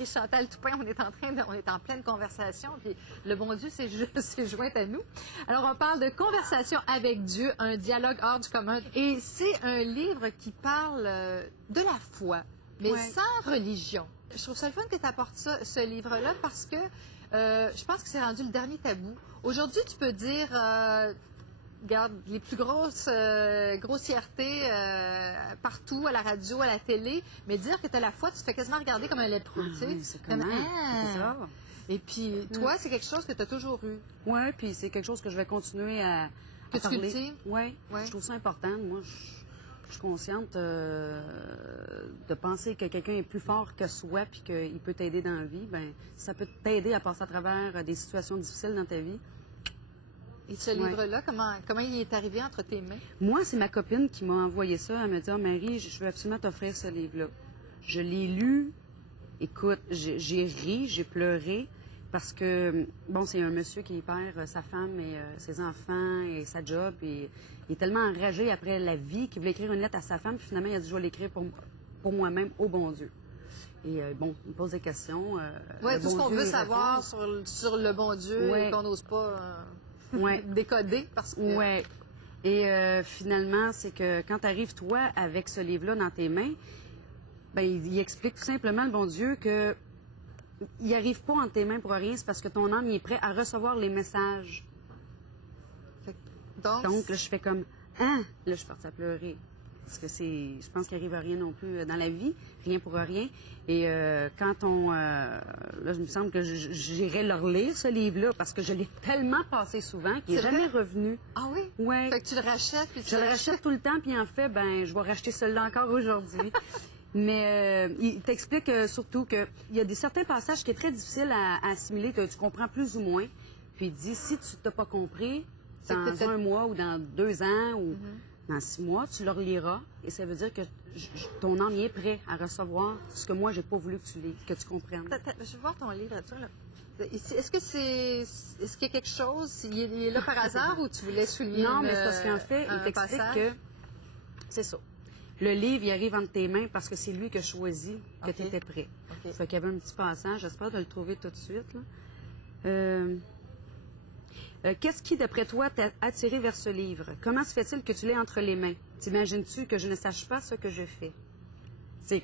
Marie-Chantal Toupin, on est en pleine conversation, puis le bon Dieu s'est joint à nous. Alors, on parle de conversation avec Dieu, un dialogue hors du commun. Et c'est un livre qui parle de la foi, mais sans religion. Je trouve ça le fun que tu apportes ce livre-là, parce que je pense que c'est rendu le dernier tabou. Aujourd'hui, tu peux dire... regarde, les plus grosses grossièretés partout, à la radio, à la télé, mais dire que tu as la foi, tu te fais quasiment regarder comme un lépreux, tu sais. Oui, c'est comme c'est ça. Et puis, toi, c'est quelque chose que tu as toujours eu. Oui, puis c'est quelque chose que je vais continuer à parler. Oui, je trouve ça important. Moi, je suis consciente de penser que quelqu'un est plus fort que soi puis qu'il peut t'aider dans la vie. Ben, ça peut t'aider à passer à travers des situations difficiles dans ta vie. Et ce livre-là, comment il est arrivé entre tes mains? Moi, c'est ma copine qui m'a envoyé ça. Elle me dit, Marie, je veux absolument t'offrir ce livre-là. Je l'ai lu. Écoute, j'ai ri, j'ai pleuré. Parce que, bon, c'est un monsieur qui perd sa femme et ses enfants et sa job. Et il est tellement enragé après la vie qu'il voulait écrire une lettre à sa femme. Puis finalement, il a dit, je vais l'écrire pour moi-même, au bon Dieu. Et bon, il me pose des questions. Oui, tout ce qu'on veut savoir sur le bon Dieu et qu'on n'ose pas... décodé parce que... Oui. Et finalement, c'est que quand tu arrives, toi, avec ce livre-là dans tes mains, ben il explique tout simplement, le bon Dieu, que il arrive pas entre tes mains pour rien, c'est parce que ton âme il est prêt à recevoir les messages. Donc là, je fais comme, hein? Là, je suis partie à pleurer. Parce que je pense qu'il n'arrive à rien non plus dans la vie, rien pour rien. Et quand là, je me semble que j'irais leur lire ce livre-là parce que je l'ai tellement passé souvent qu'il n'est jamais revenu. Ah oui? Oui. Fait que tu le rachètes. Puis je le rachète tout le temps, puis en fait, ben, je vais racheter celui-là encore aujourd'hui. Mais il t'explique surtout qu'il y a certains passages qui est très difficile à assimiler, que tu comprends plus ou moins. Puis il dit, si tu t'as pas compris, dans un mois ou dans 2 ans ou... Dans 6 mois, tu le reliras et ça veut dire que ton âme est prêt à recevoir ce que moi, j'ai pas voulu que tu lises, que tu comprennes. Je vais voir ton livre à toi, là. Est-ce qu'il y a quelque chose, il est là par hasard ou tu voulais souligner Non, mais c'est parce qu'en fait, il t'explique que c'est ça. Le livre, il arrive entre tes mains parce que c'est lui qui a choisi que tu étais prêt. Fait qu'il y avait un petit passage, j'espère de le trouver tout de suite, là. Qu'est-ce qui, d'après toi, t'a attiré vers ce livre? Comment se fait-il que tu l'aies entre les mains? T'imagines-tu que je ne sache pas ce que je fais? C'est